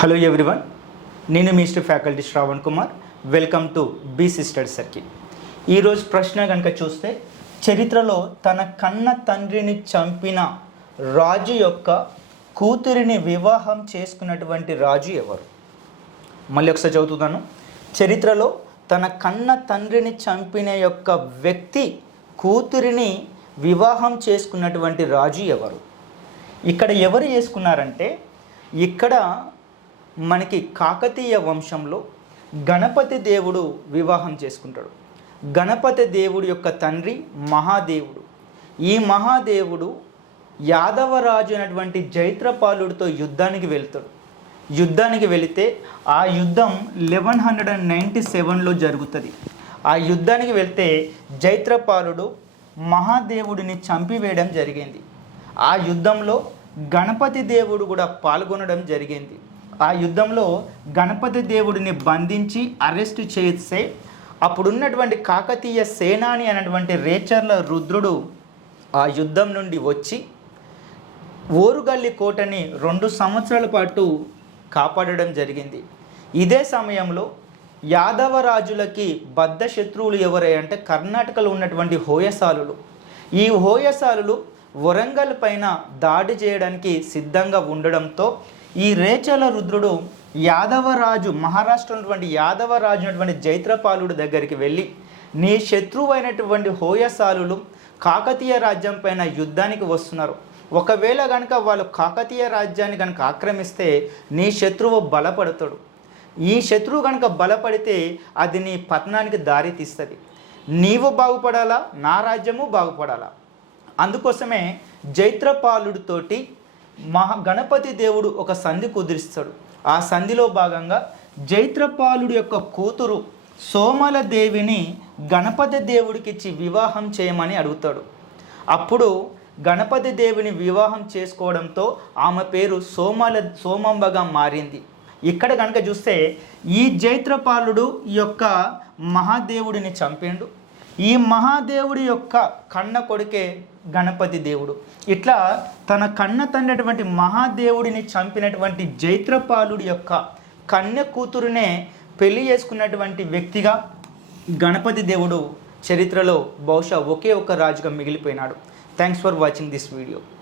Hello everyone, నేను mister faculty Shravan Kumar. Welcome to BC study circle. ఈరోజు ప్రశ్న కనుక చూస్తే, చరిత్రలో తన కన్న తండ్రిని చంపిన రాజు యొక్క కూతురిని వివాహం చేసుకున్నటువంటి రాజు ఎవరు? మళ్ళీ ఒకసారి చదువుతున్నాను. చరిత్రలో తన కన్న తండ్రిని చంపిన యొక్క వ్యక్తి కూతురిని వివాహం చేసుకున్నటువంటి రాజు ఎవరు? ఇక్కడ ఎవరు చేసుకున్నారంటే, ఇక్కడ మనకి కాకతీయ వంశంలో గణపతి దేవుడు వివాహం చేసుకుంటాడు. గణపతి దేవుడు యొక్క తండ్రి మహాదేవుడు. ఈ మహాదేవుడు యాదవరాజు అయినటువంటి జైత్రపాలుడితో యుద్ధానికి వెళ్తాడు. యుద్ధానికి వెళితే ఆ యుద్ధం 1197లో జరుగుతుంది. ఆ యుద్ధానికి వెళ్తే జైత్రపాలుడు మహాదేవుడిని చంపివేయడం జరిగింది. ఆ యుద్ధంలో గణపతి దేవుడు కూడా పాల్గొనడం జరిగింది. ఆ యుద్ధంలో గణపతి దేవుడిని బంధించి అరెస్ట్ చేస్తే అప్పుడున్నటువంటి కాకతీయ సేనాని అనేటువంటి రేచర్ల రుద్రుడు ఆ యుద్ధం నుండి వచ్చి ఓరుగల్లి కోటని 2 సంవత్సరాల పాటు కాపాడడం జరిగింది. ఇదే సమయంలో యాదవరాజులకి బద్ధ శత్రువులు ఎవరై అంటే కర్ణాటకలో ఉన్నటువంటి హోయసాలులు. ఈ హోయసాలులు వరంగల్ పైన దాడి చేయడానికి సిద్ధంగా ఉండడంతో ఈ రేచల రుద్రుడు యాదవరాజు, మహారాష్ట్రలో ఉన్నటువంటి యాదవరాజు అయినటువంటి జైత్రపాలుడి దగ్గరికి వెళ్ళి, నీ శత్రువు అయినటువంటి హోయసాలులు కాకతీయ రాజ్యం పైన యుద్ధానికి వస్తున్నారు. ఒకవేళ కనుక వాళ్ళు కాకతీయ రాజ్యాన్ని కనుక ఆక్రమిస్తే నీ శత్రువు బలపడతాడు. ఈ శత్రువు కనుక బలపడితే అది నీ పతనానికి దారి తీస్తుంది. నీవు బాగుపడాలా, నా రాజ్యము బాగుపడాలా. అందుకోసమే జైత్రపాలుడితోటి గణపతి దేవుడు ఒక సంధి కుదిరిస్తాడు. ఆ సంధిలో భాగంగా జైత్రపాలుడి యొక్క కూతురు సోమలదేవిని గణపతి దేవుడికి ఇచ్చి వివాహం చేయమని అడుగుతాడు. అప్పుడు గణపతి దేవిని వివాహం చేసుకోవడంతో ఆమె పేరు సోమంబగా మారింది. ఇక్కడ కనుక చూస్తే ఈ జైత్రపాలుడు యొక్క మహాదేవుడిని చంపిండు. ఈ మహాదేవుడి యొక్క కన్న కొడుకే గణపతి దేవుడు. ఇట్లా తన కన్న తండ్రి మహాదేవుడిని చంపినటువంటి జైత్రపాలుడి యొక్క కన్య కూతురునే పెళ్లి చేసుకున్నటువంటి వ్యక్తిగా గణపతి దేవుడు చరిత్రలో బహుశా ఒకే ఒక రాజుగా మిగిలిపోయినాడు. Thanks for watching this video.